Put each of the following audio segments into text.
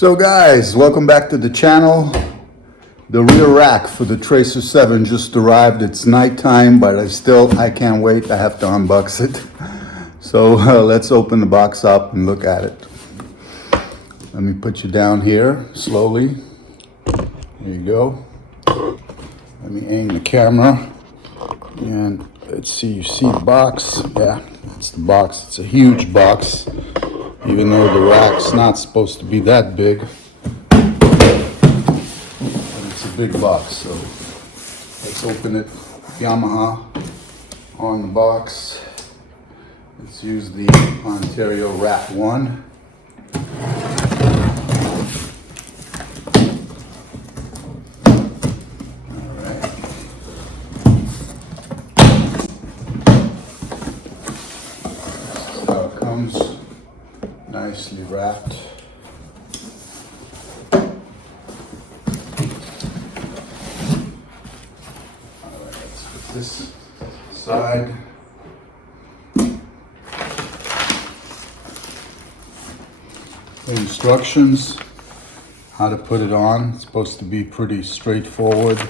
So guys, welcome back to the channel. The rear rack for the Tracer 7 just arrived. It's nighttime, but I can't wait. I have to unbox it. So let's open the box up and look at it. Let me put you down here slowly. There you go. Let me aim the camera. And let's see, you see the box? Yeah, it's the box. It's a huge box. Even though the rack's not supposed to be that big. But it's a big box, so let's open it. Yamaha on the box. Let's use the Ontario Wrap 1. Nicely wrapped. Alright, let's put this aside. The instructions, how to put it on. It's supposed to be pretty straightforward.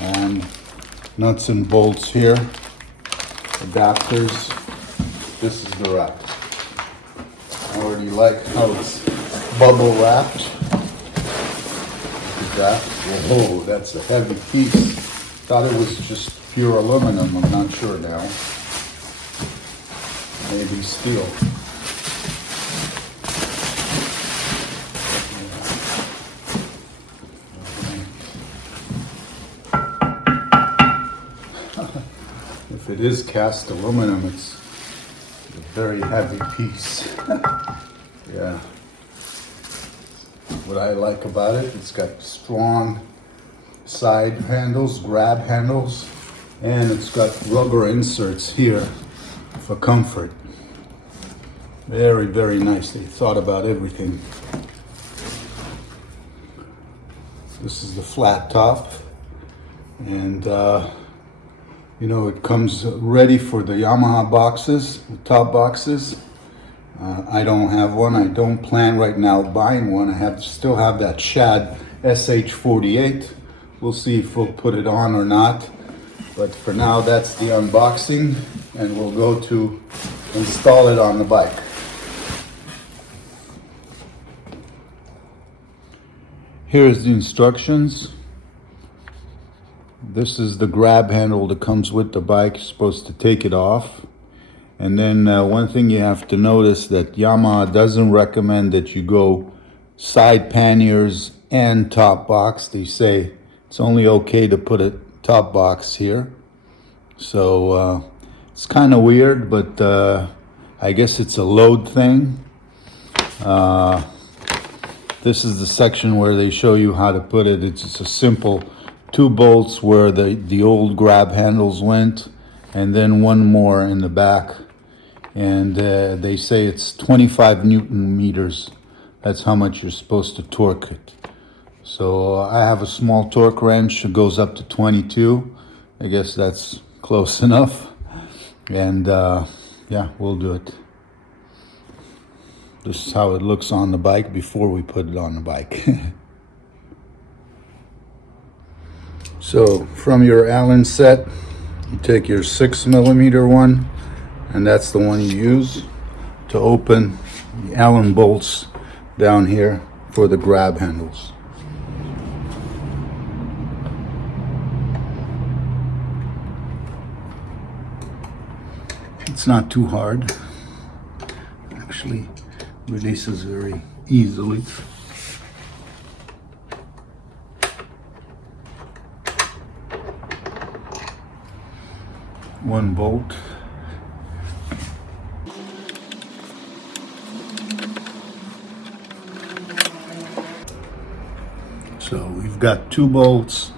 And nuts and bolts here, adapters. This is the wrap. I already like how it's bubble wrapped. Look at that. Whoa, that's a heavy piece. Thought it was just pure aluminum. I'm not sure now. Maybe steel. If it is cast aluminum, it's a very heavy piece. Yeah. What I like about it, it's got strong side handles, grab handles, and it's got rubber inserts here for comfort. Very, very nice. They thought about everything. This is the flat top, and you know, it comes ready for the Yamaha boxes, the top boxes. I don't have one. I don't plan right now buying one. I still have that Shad SH48. We'll see if we'll put it on or not. But for now, that's the unboxing, and we'll go to install it on the bike. Here's the instructions. This is the grab handle that comes with the bike. You're supposed to take it off. And then one thing you have to notice, that Yamaha doesn't recommend that you go side panniers and top box. They say it's only okay to put a top box here. So it's kind of weird, but I guess it's a load thing. This is the section where they show you how to put it. It's just a simple 2 bolts where the old grab handles went, and then one more in the back. And they say it's 25 Newton meters. That's how much you're supposed to torque it. So I have a small torque wrench. It goes up to 22. I guess that's close enough. And yeah, we'll do it. This is how it looks on the bike before we put it on the bike. So from your Allen set, you take your 6mm one, and that's the one you use to open the Allen bolts down here for the grab handles. It's not too hard. Actually, releases very easily. One bolt. So we've got 2 bolts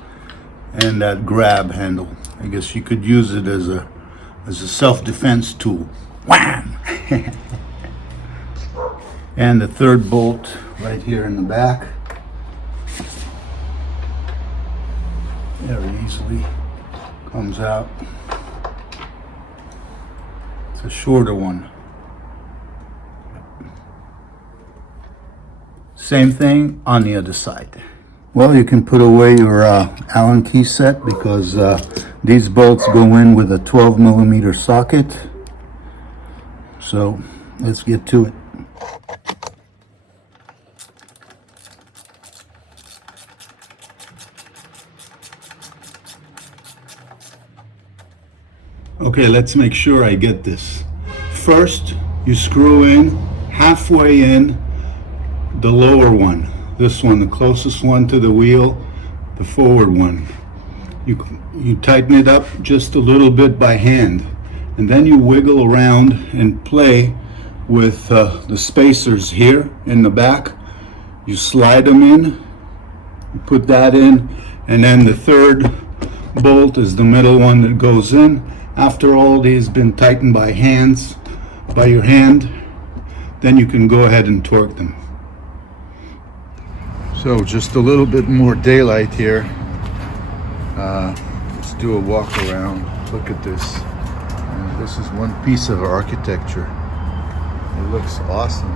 and that grab handle. I guess you could use it as a self-defense tool. Wham! And the 3rd bolt right here in the back. Very easily comes out. It's a shorter one. Same thing on the other side. Well, you can put away your Allen key set because these bolts go in with a 12mm socket. So let's get to it. Okay, let's make sure I get this. First, you screw in halfway in the lower one. This one, the closest one to the wheel, the forward one. You tighten it up just a little bit by hand, and then you wiggle around and play with the spacers here in the back. You slide them in, you put that in, and then the third bolt is the middle one that goes in. After all these been tightened by your hand, then you can go ahead and torque them. So just a little bit more daylight here. Let's do a walk around. Look at this. This is one piece of architecture. It looks awesome.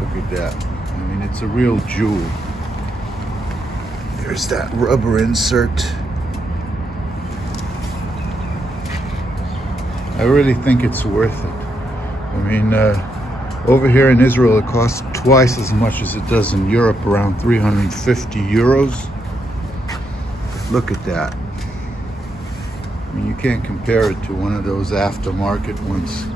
Look at that. I mean, it's a real jewel. There's that rubber insert. I really think it's worth it. I mean, over here in Israel, it costs twice as much as it does in Europe, around 350 euros. Look at that. I mean, you can't compare it to one of those aftermarket ones.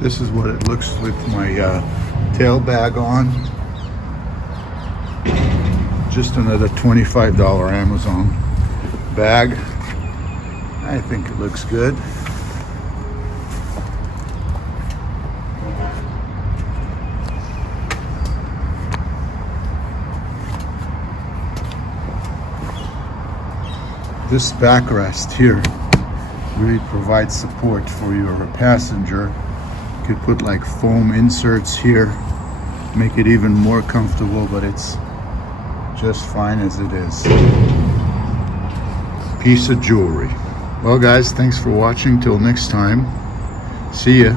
This is what it looks with my tail bag on. Just another $25 Amazon bag. I think it looks good. This backrest here really provides support for your passenger. You could put like foam inserts here, make it even more comfortable, but it's just fine as it is. Piece of jewelry. Well guys, thanks for watching. Till next time, see ya.